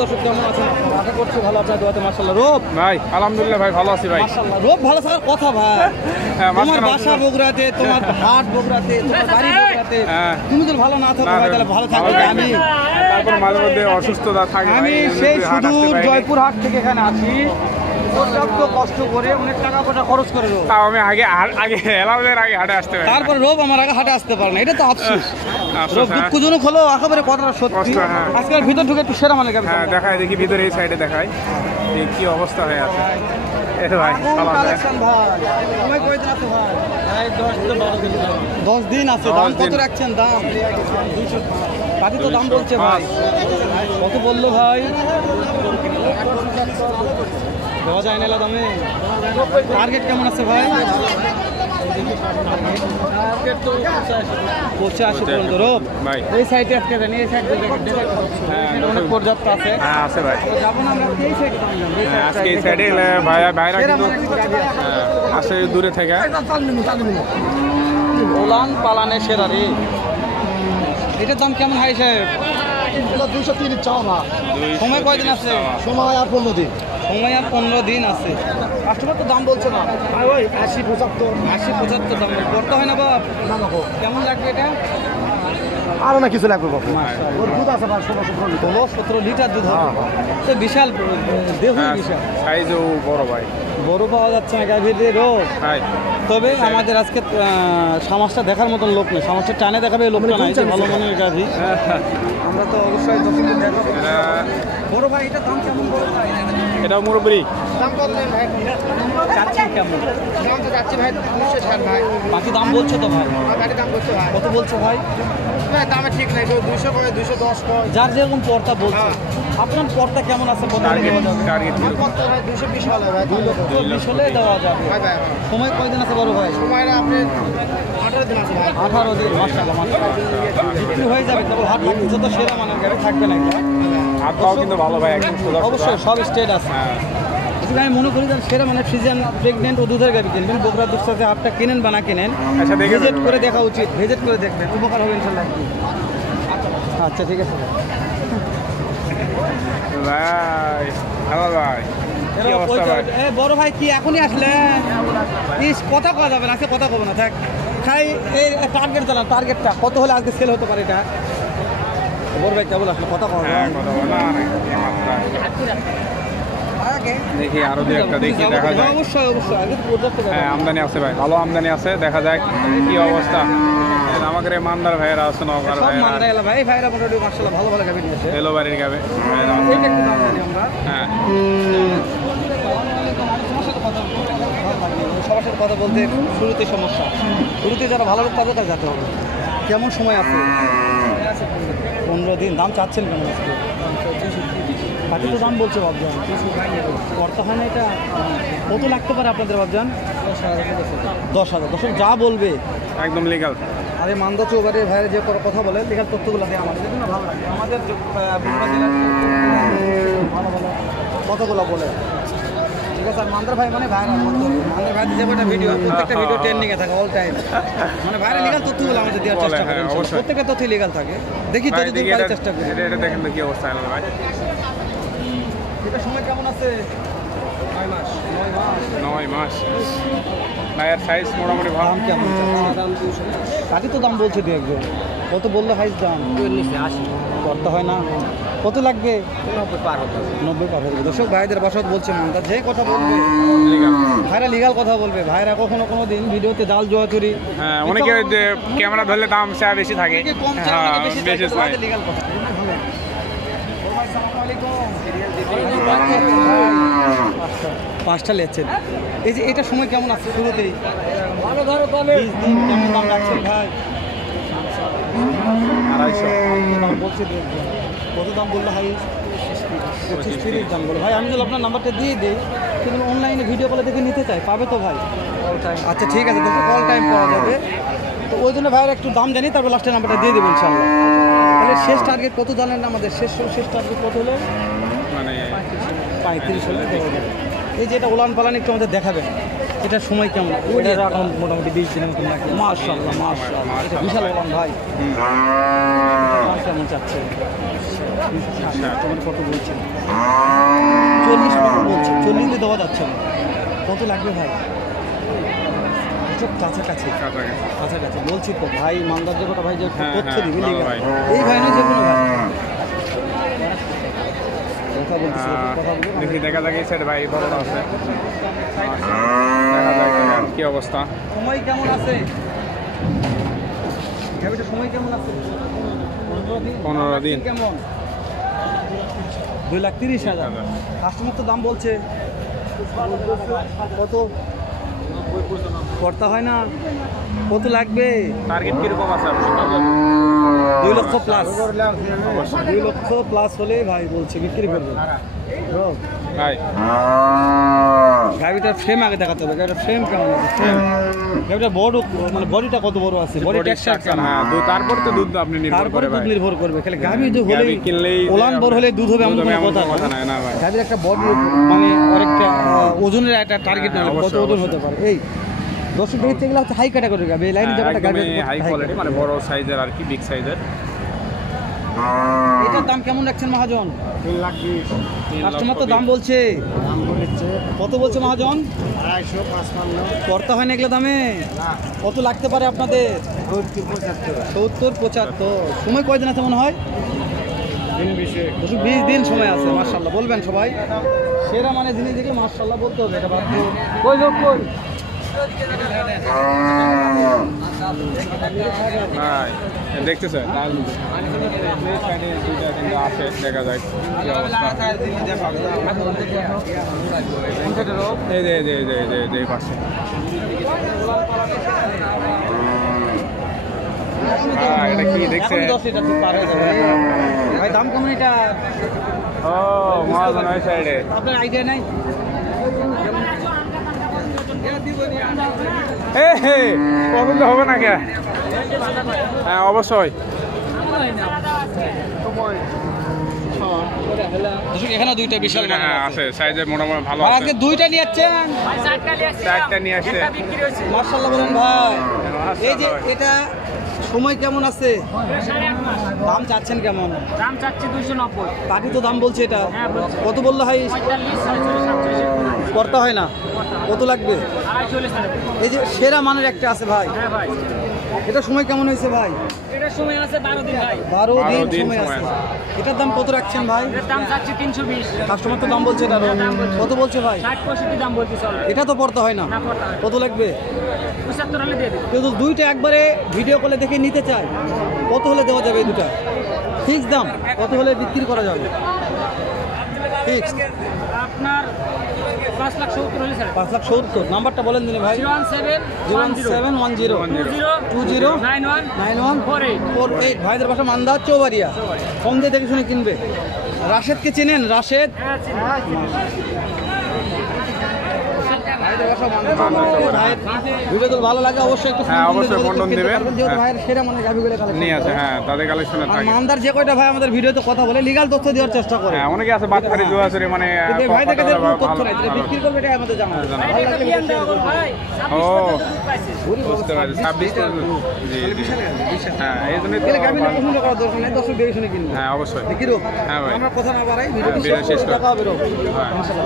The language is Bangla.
দর্শক কেমন আছেন? আশা করছি ভালো, আপনার দোয়াতে মাশাআল্লাহ। রূপ ভাই আলহামদুলিল্লাহ ভাই ভালো আছি ভাই মাশাআল্লাহ। রূপ ভালো থাকার কথা ভাই। তোমার বাসা বগুড়াতে, তোমার হাট বগুড়াতে, তোমার বাড়ি বগুড়াতে। তুমি যদি ভালো না থাকো ভাই তাহলে ভালো থাকবে আমি। তারপর মাঝে মধ্যে অসুস্থতা থাকে। আমি সেই সুদূর জয়পুর হাট থেকে এখানে আসি, পর্যাপ্ত কষ্ট করে অনেক টাকা পয়সা খরচ করে রোব। তাও আমি আগে এলামের আগে হাটে আসতে পারি। তারপর রোব আমার আগে হাটে আসতে পারে না, এটা তো আফসোস। রোব দুঃখজনক হলো, একেবারে কথাটা সত্যি। আজকের ভিতর ঢুকে একটু সেরা মানে হ্যাঁ দেখাই, দেখি ভিতরে এই সাইডে দেখাই কি অবস্থা হয়ে আছে। ভাই কালেকশন ভাই, সময় কয়দিন আছে ভাই? ভাই 10 দিন আছে। দাম কত রাখছেন? দাম কাটি তো দাম বলছে ভাই। কত বললো ভাই? দেওয়া যায় না দামে। টার্গেট কেমন আছে ভাই? 85 পর্যন্ত। রোব এই সাইডে আজকে দেন, এই সাইড অনেক পর্যাপ্ত আছে। হ্যাঁ আছে ভাই, যাবো না আমরা এই সাইডে। আজকে এই সাইডে ভাইরা কিন্তু আসে দূরে থেকে। ওলান পালানে সেরা রে। এটার দাম কেমন হয় সাহেব? 203 চাও না। সময় কয়দিন আছে? সময় আর 15 দিন। সময় আর 15 দিন আছে। কাস্টমার তো দাম বলছে না। ওই 80-75 দাম করতে হয় না বাপ? কেমন লাগবে এটা? আরো না কিছু লাগবে বাবা। ওর দুধ আছে ভাই 16-17 লিটার দুধ হবে। তো বিশাল দেহ, বিশাল সাইজও বড় ভাই। বড় পাওয়া যাচ্ছে না গাভীর রোগ। তবে আমাদের আজকে সমাজটা দেখার মতন লোক নেই, সমাজটা টানে দেখাবে লোকটা নাই, ভালো মানের গাভী। আমরা তো অবশ্যই দর্শকদের দেখাবো। বড় ভাই এটা দাম কেমন? বড় ভাই এটা মুরব্বি দাম কত ভাই? চাচ্ছি কেমন? দাম তো যাচ্ছে ভাই 260 ভাই। বাকি দাম বলছো তো ভাই? বাকি দাম বলছে ভাই। কত বলছো ভাই? না দামে ঠিক নাই, 200 করে 210 করে। যার যেরকম পর্তা বলছে। আপনার পর্তা কেমন আছে? কত দেওয়া যাবে? টার্গেট কত ভাই? 220 হলে ভাই। 220 হলে দেওয়া যাবে। ভাই ভাই সময় কয়দিন আছে বড় ভাই? সময়টা আপনি 18 দিন আছে ভাই। 18 দিন। মাশাআল্লাহ মাশাআল্লাহ, বিক্রি হয়ে যাবে। তবে হাট লাগছে তো সেরা মানের গাড়ি থাকবে না। হাত পাও কিন্তু ভালো ভাই, একদম সোজা। অবশ্যই সব স্টেট আছে। আমি মনে করি সেরা মানে ফ্রিজিয়ান প্রেগনেন্ট ও দুধের গাড়ি কিনবেন, বগুড়া দুধ সাথে হাটটা কিনেন বা না কিনেন, ভিজিট করে দেখা উচিত। ভিজিট করে দেখবেন, উপকার হবে ইনশাল্লাহ। আচ্ছা ঠিক আছে ভাই। হ্যালো ভাই, কি অবস্থা ভাই? বড় ভাই কি এখনই আসলেন? কথা কওয়া যাবে না, আজকে কথা কব না থাক। খাই এই টার্গেট জানান, টার্গেটটা কত হলে আজকে সেল হতে পারে এটা? বড় ভাই কেবল আসলে কথা কওয়া যাবে দেখি আরো দু একটা দেখি দেখা যায়। অবশ্যই অবশ্যই আগে হ্যাঁ আমদানি আছে ভাই, ভালো আমদানি আছে, দেখা যাক কি অবস্থা। আমাদের মান্দার ভাইয়েরা আছে, নওগাঁর ভাইয়েরা, ভাই ভাইরা মোটামুটি মাশাআল্লাহ ভালো ভালো গাবি নিয়েছে। এলো বাড়ির গাবে। হ্যাঁ সবার সাথে কথা বলতে শুরুতে সমস্যা, শুরুতে যারা ভালো লোক তাদের কাছে যেতে হবে। কেমন সময় আছে? 15 দিন। দাম চাচ্ছেন কেমন আজকে? বাকি তো দাম বলছে বাবজান, করতে হয় না এটা। কত লাগতে পারে আপনাদের বাবজান? 10,000। দর্শক যা বলবে একদম লিগাল। আরে মান্দা চৌবাড়ির ভাইয়ের যে কথা বলে লিগাল তথ্যগুলো দেয় আমাদের জন্য ভালো লাগে। আমাদের ভালো ভালো কথাগুলো বলে। ঠিক আছে। আর মান্দার ভাই মানে ভাইরা, মান্দার ভাই যে একটা ভিডিও, প্রত্যেকটা ভিডিও ট্রেন্ডিংয়ে থাকে অল টাইম। মানে ভাইরা লিগাল তথ্যগুলো আমাদের দেওয়ার চেষ্টা করে। প্রত্যেকটা তথ্য লিগাল থাকে। দেখি যদি চেষ্টা করি। এটা দেখেন তো কি অবস্থা হলো ভাই। এটা সময় কেমন আছে? 9 মাস। ভাইয়ের সাইজ মোটামুটি ভালো। দাম কেমন? কাটি তো দাম বলছে দু একজন। কত বললো হাইস দাম? 80 করতে হয় না। কত লাগবে? 90 পার হবে। দর্শক ভাইদের বাসাত বলছে মান্দার যে কথা বলবে ভাইরা লিগাল কথা বলবে। ভাইরা কখনো কোনো দিন ভিডিওতে জাল জোয়াচুরি। হ্যাঁ অনেকে ক্যামেরা ধরলে দাম চায় বেশি থাকে। বেশি লিগাল কথা। 5টা লেছেন। এই যে এটা সময় কেমন আছে? শুরুতেই 20 দিন। কেমন দাম রাখছেন ভাই? 250 দাম বলছে। কত দাম বললো হাই? 25-30 দাম বলো ভাই। আমি যদি আপনার নাম্বারটা দিয়ে দিই, কিন্তু অনলাইনে ভিডিও কলে দেখে নিতে চাই, পাবে তো ভাই? আচ্ছা ঠিক আছে, দেখো অল টাইম পাওয়া যাবে। তো ওই জন্য ভাইয়ের একটু দাম জানি, তারপর লাস্টের নাম্বারটা দিয়ে দেবো ইনশাল্লাহ। তাহলে শেষ টার্গেট কত জানেন না আমাদের? শেষ টার্গেট কত হলো? মানে 35 হলে দেওয়া যাবে। এই যে এটা ওলান পালান একটু আমাদের দেখাবেন, এটার সময় কেমন? এটা এখন মোটামুটি 20 দিনের মতন লাগে। মাশাআল্লাহ মাশাআল্লাহ, এটা বিশাল ওলান ভাই। কেমন চাচ্ছে? তোমার কত বলছেন? 40 টাকা বলছে, 40 দেওয়া যাচ্ছে না। কত লাগবে ভাই? সব কাছাকাছি কাছাকাছি বলছি তো ভাই, মালদার যে কটা ভাই যে তথ্য দিবি এই ভাই নয় যে কোনো ভাই কথা বলছি, কথা বলবো দেখি দেখা যাক এই সাইড ভাই বড় আছে, দেখা যাক কি অবস্থা। সময় কেমন আছে? গাড়িটার সময় কেমন আছে? 15 দিন। কেমন? 2,30,000। কাস্টমার তো দাম বলছে কত? করতে হয় না? কত লাগবে? টার্গেট কিরকম আছে? 2 লক্ষ প্লাস। 2 লক্ষ প্লাস হলে ভাই বলছে বিক্রি করবে ভাই। গাড়িটার ফ্রেম আগে দেখাতে হবে, গাড়িটার ফ্রেম কেমন আছে? ফ্রেম গাড়িটা বড়, মানে বডিটা কত বড় আছে? বডি টেক্সচার কেমন? হ্যাঁ, তারপর তো দুধ আপনি নির্ভর তারপরে করে দুধ ভাই, নির্ভর করবে। খালি গাভী যে হলে গাভী কিনলেই ওলান বড় হলে দুধ হবে এমন কোনো কথা নাই না ভাই। গাভীর একটা বডি মানে অনেকটা ওজনের একটা টার্গেট না, কত অবশ্যই, ওজন হতে পারে। এই দর্শক দেখতে এগুলো হচ্ছে হাই ক্যাটাগরি গাভী, এই লাইনে যেটা গাভী হাই কোয়ালিটি, মানে বড় সাইজের আর কি, বিগ সাইজের। এটার দাম কেমন রাখছেন মহাজন? 3,20,000। কাস্টমার তো দাম বলছে, কত বলছে মহাজন? 250-55। করতে হয় না এগুলো দামে? কত লাগতে পারে আপনাদের? 70-75। সময় কয়দিন আছে মনে হয়? 20 দিন সময় আছে। মাশাআল্লাহ বলবেন সবাই, সেরা মানে জিনিস দেখলে মাশাআল্লাহ বলতে হবে। এটা বাদ দিয়ে কই লোক কই ভাই দেখতেছে কিন্তু আছে, দেখা যায় কি অবস্থা। এই যে এই যে এই যে এই যে এই পাশে এটা কি দেখছে? ভাই দাম কেমন এটা? ও মহাজন ওই সাইডে। আপনার আইডিয়া নাই? পছন্দ হবে না কে? হ্যাঁ অবশ্যই। এখানে দুইটা বিশাল হ্যাঁ আছে, সাইজে মোটামুটি ভালো আছে। আজকে দুইটা নিয়ে যাচ্ছেন? চারটা নিয়ে আসছে। মাশাআল্লাহ বলেন ভাই। এই যে এটা সময় কেমন আছে? দাম চাচ্ছেন কেমন? দাম চাচ্ছি 290। পাটি তো দাম বলছে এটা, কত বললো ভাই? 45, করতে হয় না? কত লাগবে? 250। এই যে সেরা মানের একটা আছে ভাই, হ্যাঁ ভাই, এটা সময় কেমন হয়েছে ভাই? এটার সময় আছে 12 দিন ভাই। 12 দিন দিন সময় সময় আছে। এটার দাম কত রাখছেন ভাই? এটার দাম চাচ্ছি 320। কাস্টমার তো দাম বলছে এটা, কত বলছে ভাই? 60-65 দাম বলছি চল। এটা তো পড়তে হয় না? না পড়তে হয়। কত লাগবে? 75 হলে দিয়ে দিই। কিন্তু দুইটা একবারে ভিডিও কলে দেখে নিতে চাই, কত হলে দেওয়া যাবে? এই দুটা ফিক্স দাম কত হলে বিক্রি করা যাবে? ফিক্স আপনার 5,70,000 হলে স্যার। 5,70,000। নাম্বারটা বলেন দিলে ভাই। 01710 20 9148 ভাইদের বাসা মান্দা চৌবাড়িয়া। কম দিয়ে দেখে শুনে কিনবে। রাশেদকে চেনেন? রাশেদ ভাইদের বাসা মান্দা চৌবাড়িয়া। ভাইয়ের ভিডিও তো ভালো লাগে অবশ্যই একটু হ্যাঁ, অবশ্যই ফোন দিবেন। যেহেতু ভাইয়ের সেরা মানে গাভিগুলো নিয়ে আছে, হ্যাঁ তাদের কালেকশনে আর থাকে। মান্দার যে কয়টা ভাই আমাদের ভিডিওতে কথা বলে লিগ্যাল তথ্য দেওয়ার চেষ্টা করে। হ্যাঁ অনেকে আছে বাটখারি জোয়াছড়ি, মানে কিন্তু এই ভাইদের কাছে কোনো তথ্য নাই, যেটা ভালো। বিক্রি করবে এটা আমাদের জানা। জানা। ভালো লাগলে বিয়ান দেওয়া গো ভাই। ও 26 পাইছে। বুঝতে পারছি, 26 জি জি। হ্যাঁ এই জন্যই তো এগুলো গাভি নিয়ে পছন্দ করার দরকার নেই, দর্শক দেখে শুনে কিনবে। হ্যাঁ অবশ্যই। কিরো হ্যাঁ ভাই। আমরা কথা না বাড়াই, ভিডিওটি ভিডিও শেষ শেষ কর। দেখা হবে। হ্যাঁ। ইনশাআল্লাহ